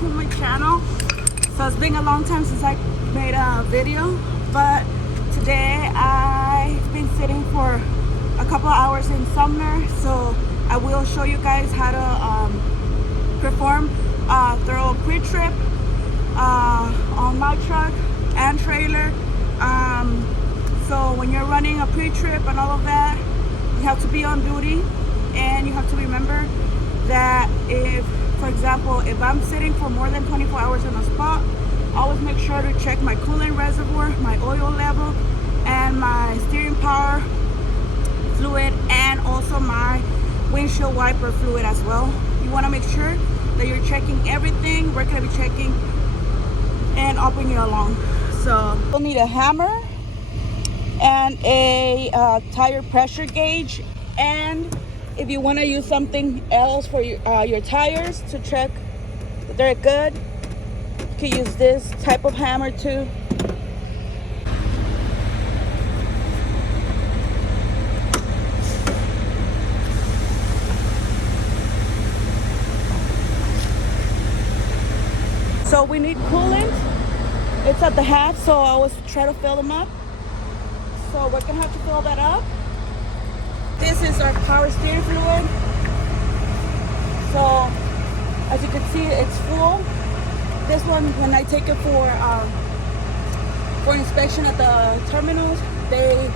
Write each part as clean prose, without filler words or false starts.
to my channel. So it's been a long time since I made a video, but today I've been sitting for a couple of hours in Sumner, so I will show you guys how to perform a thorough pre-trip on my truck and trailer. So when you're running a pre-trip and all of that, you have to be on duty, and you have to remember that if, for example, if I'm sitting for more than 24 hours in a spot, always make sure to check my coolant reservoir, my oil level, and my steering power fluid, and also my windshield wiper fluid as well. You want to make sure that you're checking everything. We're going to be checking and I'll bring you along. So you'll need a hammer and a tire pressure gauge, and if you want to use something else for your tires to check that they're good, you can use this type of hammer too. So we need coolant. It's at the half, so I always try to fill them up. So we're gonna have to fill that up. This is our power steering fluid. So as you can see, it's full. This one, when I take it for inspection at the terminals, they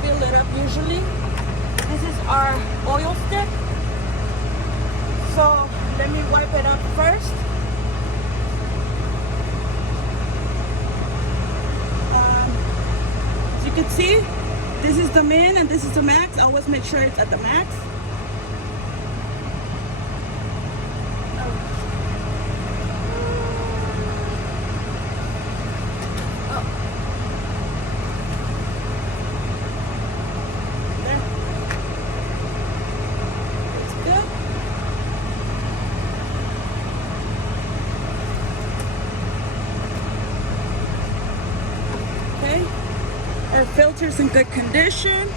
fill it up usually. This is our oil stick. So let me wipe it up first. As you can see, this is the min and this is the max. I always make sure it's at the max. There. That's good. Okay. Our filter's in good condition.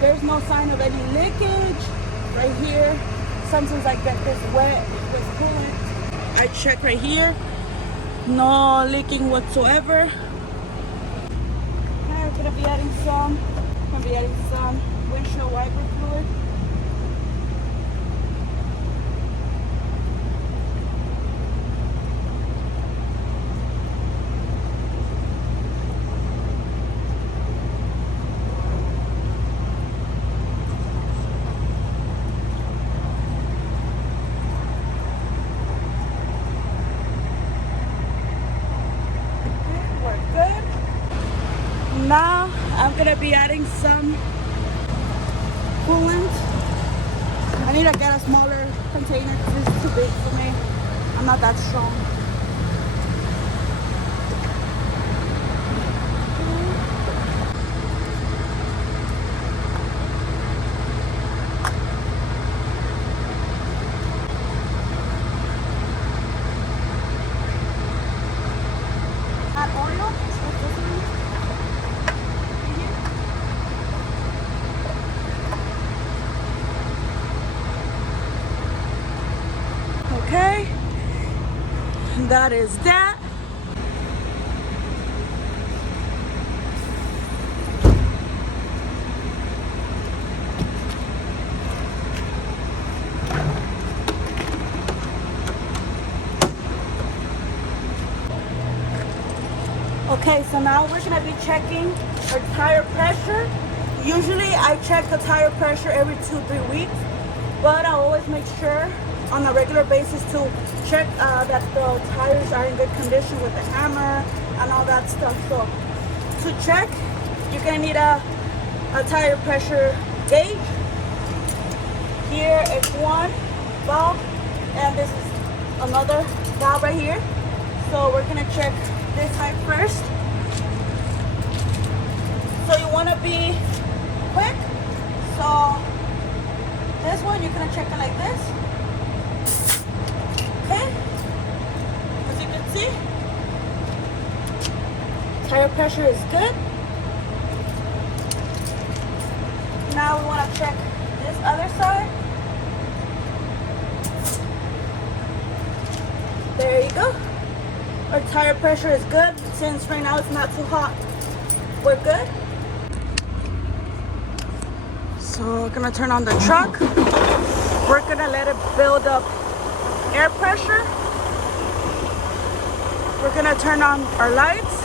There's no sign of any leakage right here. Sometimes I get this wet with coolant. I check right here, no leaking whatsoever. Okay, we're gonna be adding some windshield wiper fluid. Now I'm gonna be adding some coolant. I need to get a smaller container because this is too big for me. I'm not that strong. Add oil. Okay, that is that. Okay, so now we're gonna be checking our tire pressure. Usually I check the tire pressure every 2-3 weeks, but I always make sure on a regular basis to check that the tires are in good condition with the hammer and all that stuff. So to check, you're gonna need a tire pressure gauge. Here is one valve, and this is another valve right here. So we're gonna check this side first. So you wanna be quick. So this one, you're gonna check it like this. Okay, as you can see, tire pressure is good. Now we want to check this other side. you go. Our tire pressure is good. Since right now it's not too hot, we're good. So we're gonna turn on the truck. We're gonna let it build up air pressure. We're gonna turn on our lights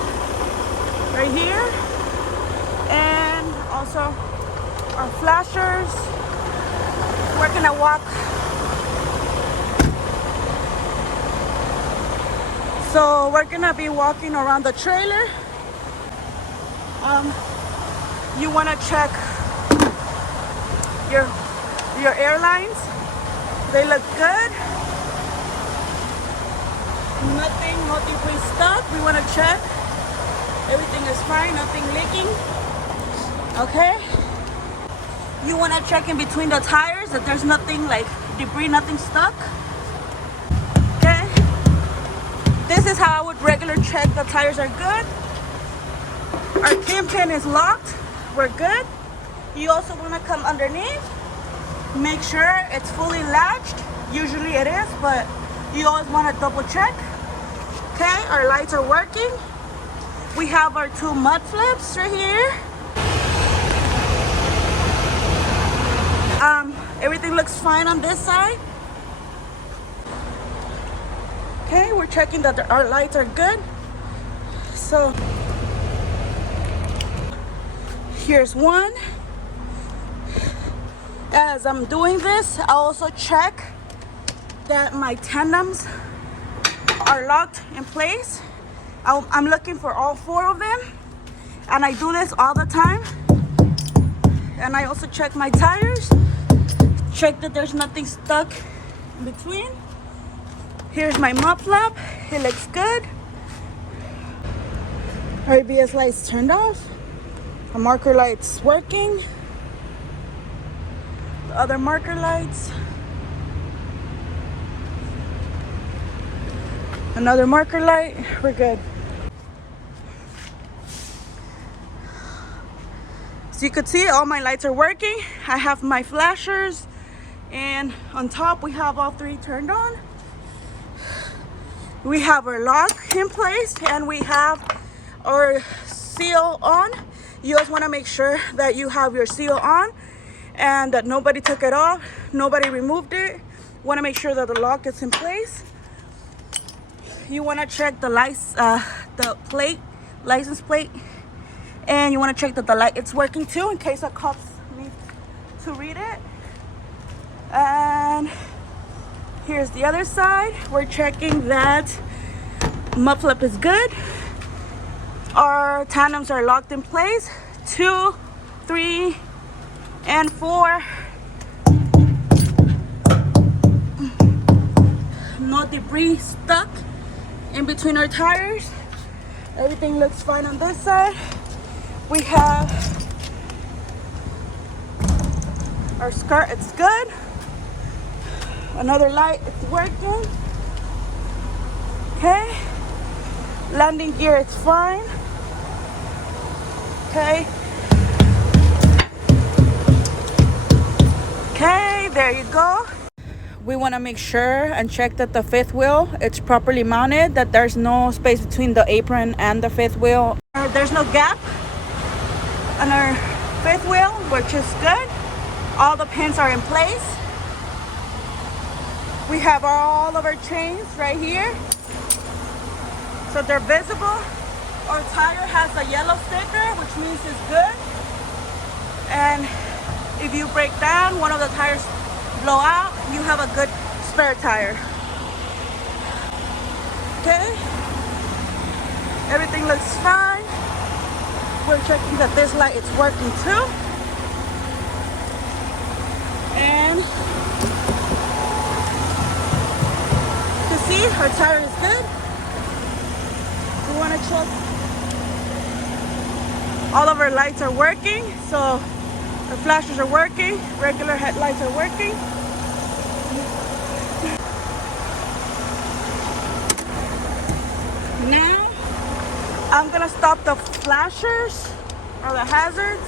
right here, and also our flashers. We're gonna walk. So we're gonna be walking around the trailer. You wanna check your airlines. They look good. Nothing, no debris stuck. We wanna check. Everything is fine, nothing leaking. Okay. You wanna check in between the tires that there's nothing like debris, nothing stuck. Okay. This is how I would regular check the tires are good. Our kingpin is locked. We're good. You also wanna come underneath. Make sure it's fully latched. Usually it is, but you always wanna double check. Okay, our lights are working. We have our 2 mud flips right here. Everything looks fine on this side. Okay, we're checking that our lights are good. So here's one. As I'm doing this, I also check that my tandems are locked in place. I'm looking for all 4 of them, and I do this all the time. And I also check my tires, check that there's nothing stuck in between. Here's my mud flap. It looks good. Our ABS lights turned off. The marker light's working. The other marker lights. Another marker light. We're good. So you could see all my lights are working. I have my flashers, and on top we have all 3 turned on. We have our lock in place, and we have our seal on. You always want to make sure that you have your seal on and that nobody took it off, nobody removed it. You want to make sure that the lock is in place. You want to check the license plate, and you want to check that the light is working too, in case the cops need to read it. And here's the other side. We're checking that mud flip is good. Our tandems are locked in place. 2, 3, and 4. No debris stuck in between our tires. Everything looks fine on this side. We have our skirt, it's good. Another light, it's working. Okay. Landing gear, it's fine. Okay. Okay, there you go. We want to make sure and check that the 5th wheel it's properly mounted, that there's no space between the apron and the 5th wheel. There's no gap on our 5th wheel, which is good. All the pins are in place. We have all of our chains right here, so they're visible. Our tire has a yellow sticker, which means it's good. And if you break down, one of the tires blow out, you have a good spare tire. Okay, everything looks fine. We're checking that this light is working too. And you can see our tire is good. We want to check all of our lights are working. So the flashers are working, regular headlights are working. Now I'm gonna stop the flashers or the hazards,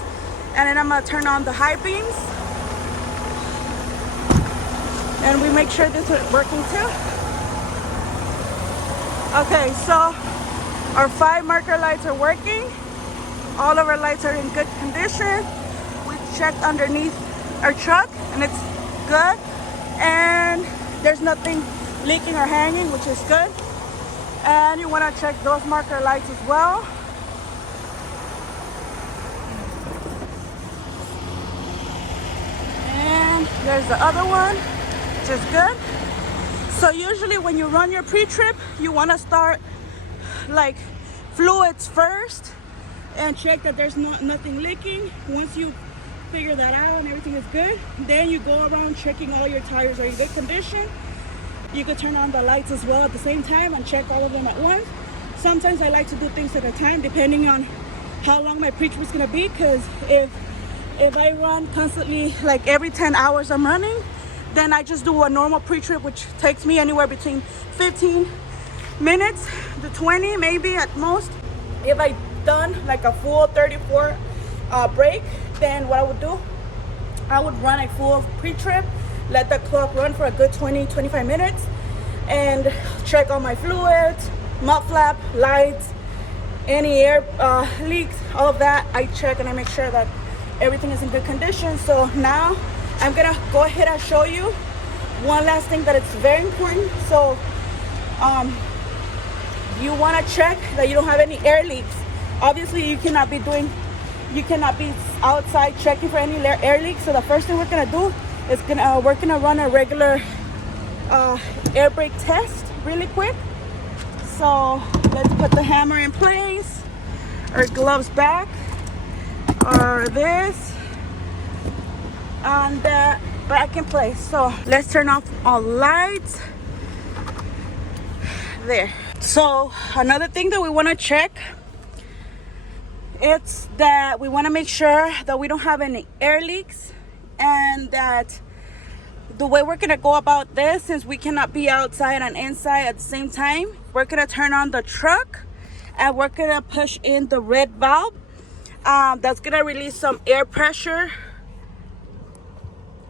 and then I'm gonna turn on the high beams, and we make sure this is working too. Okay, so our 5 marker lights are working. All of our lights are in good condition. We checked underneath our truck and it's good. And there's nothing leaking or hanging, which is good. And you want to check those marker lights as well. And there's the other one, which is good. So usually when you run your pre-trip, you want to start like fluids first and check that there's nothing leaking. Once you figure that out and everything is good, then you go around checking all your tires are in good condition. You could turn on the lights as well at the same time and check all of them at once. Sometimes I like to do things at a time depending on how long my pre-trip is going to be, because if I run constantly, like every 10 hours I'm running, then I just do a normal pre-trip, which takes me anywhere between 15 minutes to 20 maybe at most. If I done like a full 34 break, then what I would do, I would run a full pre-trip, let the clock run for a good 20-25 minutes and check all my fluids, mud flap, lights, any air leaks, all of that. I check and I make sure that everything is in good condition. So now I'm gonna go ahead and show you one last thing that it's very important. So you want to check that you don't have any air leaks. Obviously you cannot be outside checking for any air leaks. So the first thing we're gonna do is we're gonna run a regular air brake test really quick. So let's put the hammer in place, our gloves back, or this, and back in place. So let's turn off all lights. There. So another thing that we want to check, it's that we want to make sure that we don't have any air leaks, and that the way we're gonna go about this, since we cannot be outside and inside at the same time, we're gonna turn on the truck and we're gonna push in the red valve. That's gonna release some air pressure,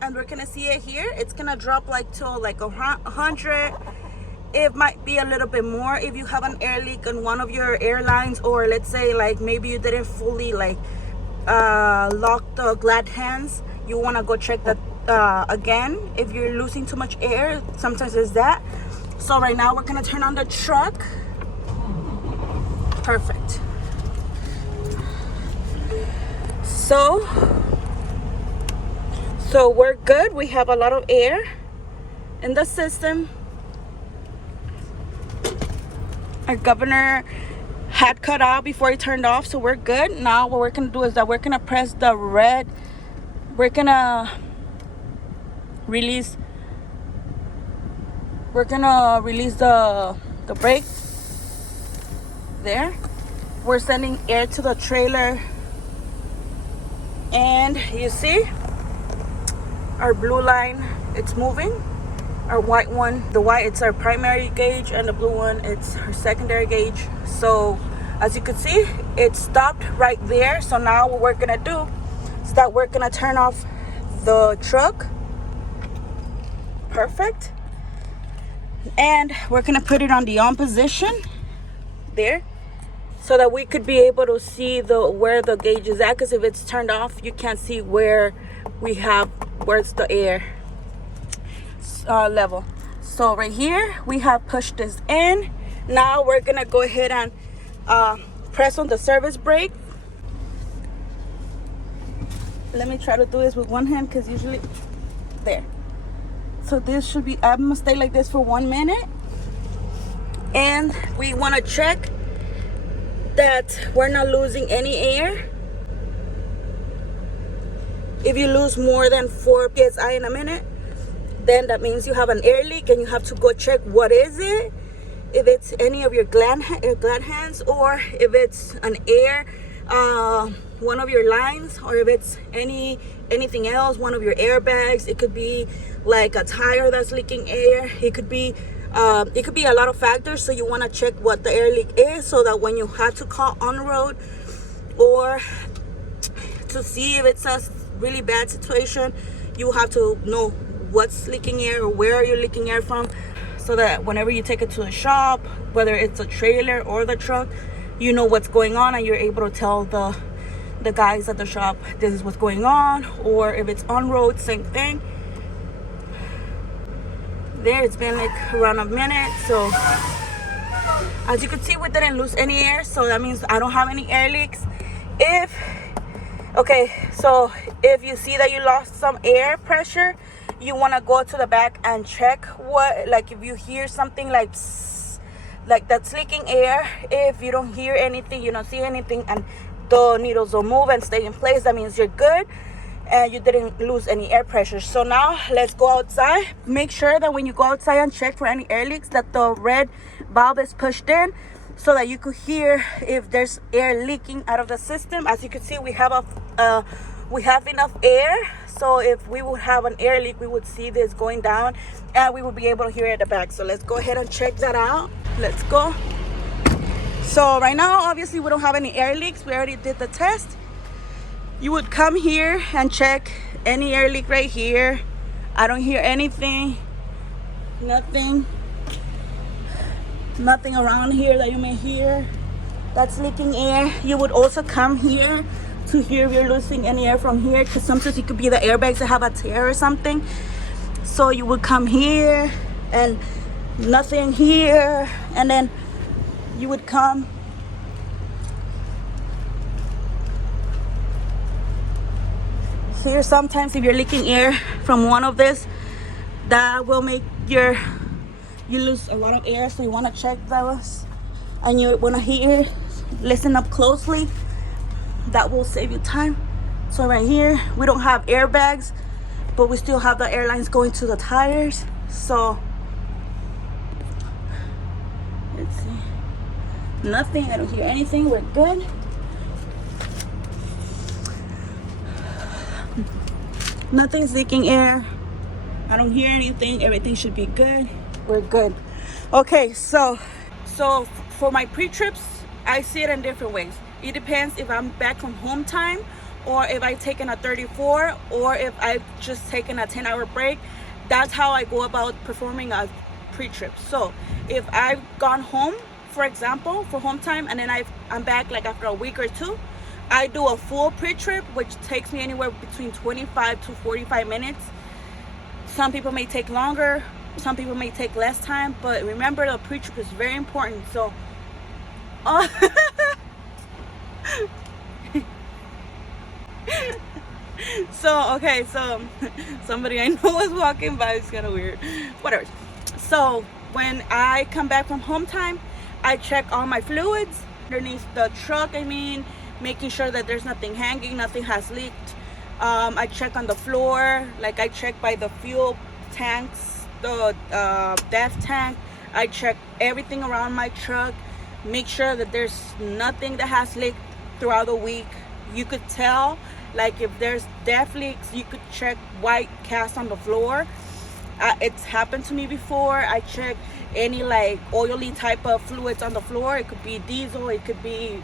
and we're gonna see it here. It's gonna drop like to like 100. It might be a little bit more if you have an air leak on one of your airlines, or let's say like maybe you didn't fully like lock the glad hands. You want to go check that again if you're losing too much air. Sometimes it's that. So right now we're gonna turn on the truck. Perfect. So we're good. We have a lot of air in the system. Our governor had cut out before he turned off, so we're good. Now what we're gonna do is that we're gonna press the red. We're gonna release the brake there. We're sending air to the trailer, and you see our blue line, it's moving. Our white one, the white, it's our primary gauge, and the blue one, it's our secondary gauge. So as you can see, it stopped right there. So now what we're gonna do is that we're gonna turn off the truck. Perfect. And we're gonna put it on the on position there, so that we could be able to see where the gauge is at, because if it's turned off, you can't see where's the air level. So right here we have pushed this in. Now we're gonna go ahead and press on the service brake. Let me try to do this with one hand, because usually there. So this should be, I'm gonna stay like this for 1 minute, and we want to check that we're not losing any air. If you lose more than 4 psi in a minute, then that means you have an air leak, and you have to go check what is it. If it's any of your glad hands, or if it's an air, one of your lines, or if it's anything else, one of your airbags. It could be like a tire that's leaking air. It could be a lot of factors. So you want to check what the air leak is, so that when you have to call on the road, or to see if it's a really bad situation, you have to know what's leaking air, or where are you leaking air from. so that whenever you take it to a shop, whether it's a trailer or the truck, you know what's going on and you're able to tell the guys at the shop this is what's going on. Or if it's on road, same thing. There, it's been like around a minute. So as you can see, we didn't lose any air, so that means I don't have any air leaks. So if you see that you lost some air pressure, you want to go to the back and check what, like if you hear something like psst, like that's leaking air. If you don't hear anything, you don't see anything, and the needles will move and stay in place, that means you're good and you didn't lose any air pressure. So now let's go outside. Make sure that when you go outside and check for any air leaks, that the red valve is pushed in so that you could hear if there's air leaking out of the system. As you can see, we have enough air, so if we would have an air leak, we would see this going down and we would be able to hear it at the back. So let's go ahead and check that out. Let's go. So right now, obviously we don't have any air leaks. We already did the test. You would come here and check any air leak right here. I don't hear anything. Nothing around here that you may hear that's leaking air. You would also come here to hear if you're losing any air from here, because sometimes it could be the airbags that have a tear or something. So you would come here and nothing here, and then you would come here. Sometimes if you're leaking air from one of this, that will make you lose a lot of air. So you want to check those, and you want to hear, listen up closely. That will save you time. So right here, we don't have airbags, but we still have the air lines going to the tires. So let's see, nothing. I don't hear anything. We're good. Nothing's leaking air. I don't hear anything. Everything should be good. We're good. Okay, so for my pre-trips, I see it in different ways. It depends if I'm back from home time, or if I've taken a 34, or if I've just taken a 10-hour break. That's how I go about performing a pre-trip. So if I've gone home, for example, for home time, and then I'm back like after a week or two, I do a full pre-trip, which takes me anywhere between 25 to 45 minutes. Some people may take longer, some people may take less time, but remember, the pre-trip is very important. So so somebody I know is walking by. It's kind of weird, whatever. So when I come back from home time, I check all my fluids underneath the truck, making sure that there's nothing hanging, nothing has leaked. I check on the floor, like I check by the fuel tanks, the DEF tank. I check everything around my truck, make sure that there's nothing that has leaked throughout the week. You could tell, like if there's DEF leaks, you could check white cast on the floor. It's happened to me before. I check any like oily type of fluids on the floor. It could be diesel, it could be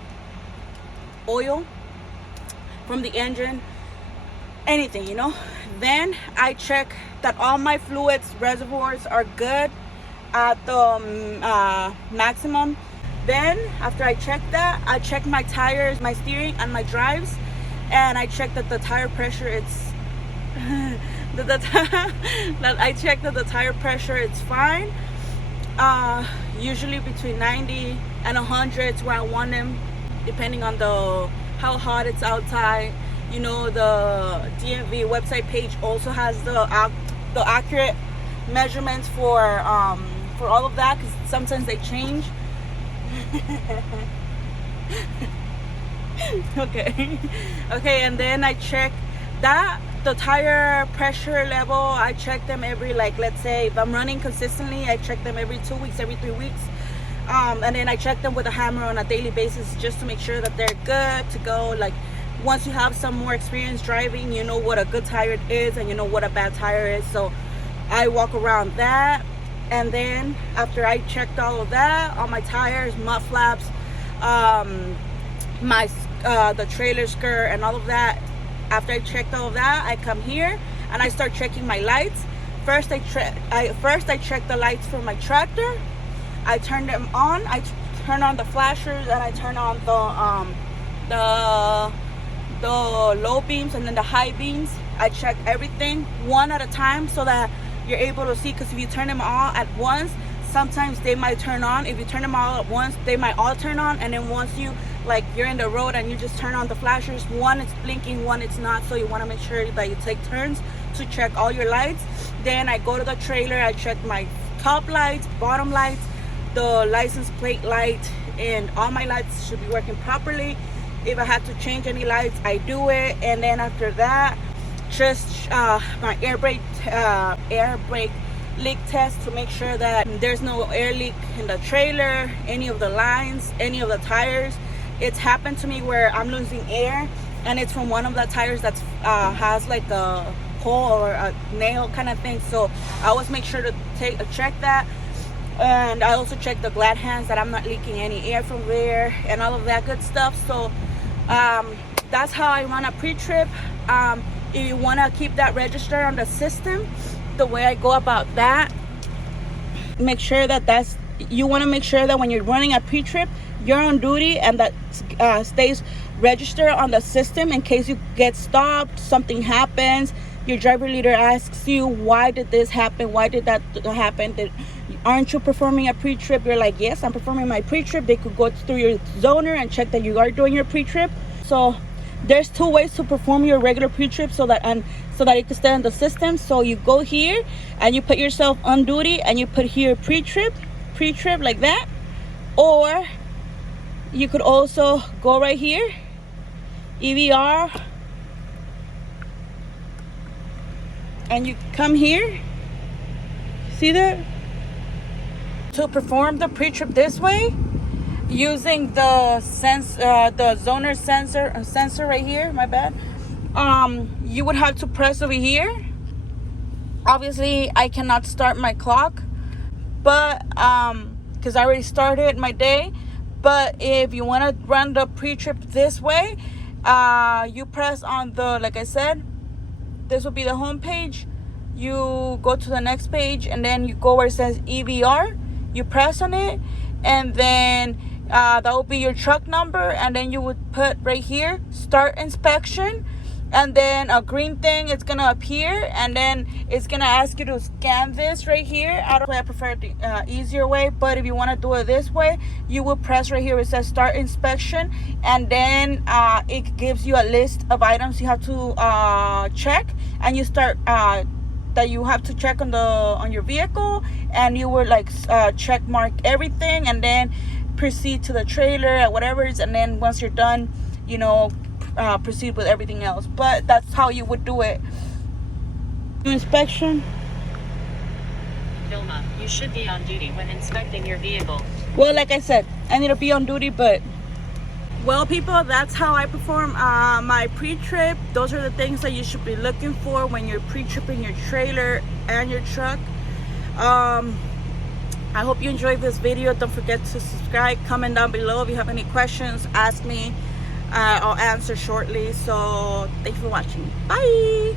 oil from the engine, anything, Then I check that all my fluids reservoirs are good at the maximum. Then after I check that, I check my tires, my steering, and my drives, and I check that the tire pressure I check that the tire pressure is fine. Usually between 90 and 100 is where I want them, depending on how hot it's outside. The DMV website page also has the accurate measurements for all of that, because sometimes they change. Okay, and then I check the tire pressure level. I check them every, like, let's say if I'm running consistently, I check them every 2 weeks, every 3 weeks. And then I check them with a hammer on a daily basis, just to make sure that they're good to go. Like, once you have some more experience driving, you know what a good tire is and you know what a bad tire is. So I walk around that. And then after I checked all of that, all my tires, mud flaps, the trailer skirt and all of that, after I checked all of that, I come here and I start checking my lights first I check the lights for my tractor. I turn them on. I turn on the flashers, and I turn on the low beams and then the high beams. I check everything one at a time so that you're able to see, because if you turn them all at once, sometimes they might turn on. If you turn them all at once, they might all turn on, and then once you, like, you're in the road and you just turn on the flashers, one it's blinking, one it's not, so you want to make sure that you take turns to check all your lights. Then I go to the trailer, I check my top lights, bottom lights, the license plate light, and all my lights should be working properly. If I have to change any lights, I do it. And then after that, just my air brake leak test to make sure that there's no air leak in the trailer, any of the lines, any of the tires. It's happened to me where I'm losing air, and it's from one of the tires that has like a hole or a nail kind of thing. So I always make sure to check that. And I also check the glad hands that I'm not leaking any air from there and all of that good stuff. So that's how I run a pre-trip. If you want to keep that register on the system, the way I go about that, make sure that you want to make sure that when you're running a pre-trip, you're on duty, and that stays registered on the system in case you get stopped, something happens, your driver leader asks you, why did this happen, why did that happen, aren't you performing a pre-trip? You're like, yes, I'm performing my pre-trip. They could go through your zoner and check that you are doing your pre-trip. So there's two ways to perform your regular pre-trip so that it can stay in the system. So you go here and you put yourself on duty and you put here pre-trip like that. Or you could also go right here, EVR, and you come here. See that? To perform the pre-trip this way, using the zoner sensor right here, my bad, you would have to press over here. Obviously I cannot start my clock, but because I already started my day. But if you want to run the pre-trip this way, you press on the, like I said, this will be the home page. You go to the next page, and then you go where it says EVR. You press on it, and then that will be your truck number, and then you would put right here start inspection, and then a green thing is gonna appear, and then it's gonna ask you to scan this right here. I prefer the easier way, but if you want to do it this way, you will press right here. It says start inspection, and then it gives you a list of items you have to check, and you start that you have to check on your vehicle, and you will like check mark everything, and then proceed to the trailer or whatever it is, and then once you're done, proceed with everything else. But that's how you would do it. Inspection. Vilma, you should be on duty when inspecting your vehicle. Well, like I said, I need to be on duty, but well, people, that's how I perform my pre-trip. Those are the things that you should be looking for when you're pre-tripping your trailer and your truck. I hope you enjoyed this video. Don't forget to subscribe, comment down below if you have any questions, ask me. I'll answer shortly. So thanks for watching. Bye.